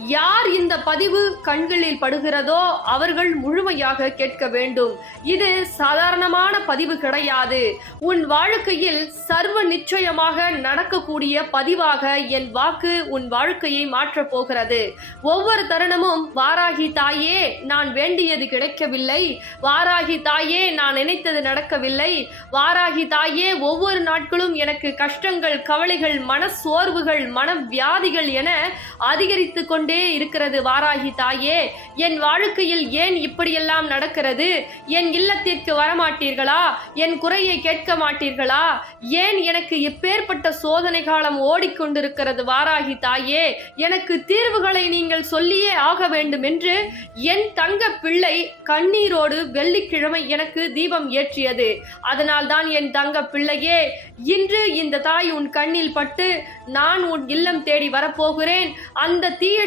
யார் இந்த பதிவு கண்களில் படுகிறதோ அவர்கள் முழுமையாக கேட்க வேண்டும். இது சாதாரணமான பதிவு கிடையாது. உன் வாழ்க்கையில் சர்வ நிச்சயமாக நடக்கக்கூடிய பதிவாக என் வாக்கு உன் வாழ்க்கையை மாற்றப் போகிறது. ஒவ்வொரு தருணமும் வாராகி தாயே, நான் வேண்டியது கிடைக்கவில்லை, வாராகி தாயே, நான் நினைத்தது நடக்கவில்லை, வாராகி தாயே, ஒவ்வொரு நாட்களும் எனக்கு கஷ்டங்கள், கவலைகள், மன சோர்வுகள், மன வியாதிகள் என அதிகரித்து கொண்டே இருக்கிறது. வாராகி தாயே, என் வாழ்க்கையில் ஏன் இப்படியெல்லாம் நடக்கிறது? என் இல்லத்திற்கு வரமாட்டீர்களா? என் குறையை கேட்க மாட்டீர்களா? ஏன் எனக்கு இப்பேற்பட்ட சோதனை காலம் ஓடிக்கொண்டிருக்கிறது? வாராகி தாயே, எனக்கு தீர்வுகளை நீங்கள் சொல்லியே ஆக வேண்டும் என்று என் தங்க பிள்ளை கண்ணீரோடு வெள்ளிக்கிழமை எனக்கு தீபம் ஏற்றியது. அதனால் தான் என் தங்க பிள்ளையே, இன்று இந்த தாய் உன் கண்ணில் பட்டு நான் உன் இல்லம் தேடி வரப்போகிறேன். அந்த தீய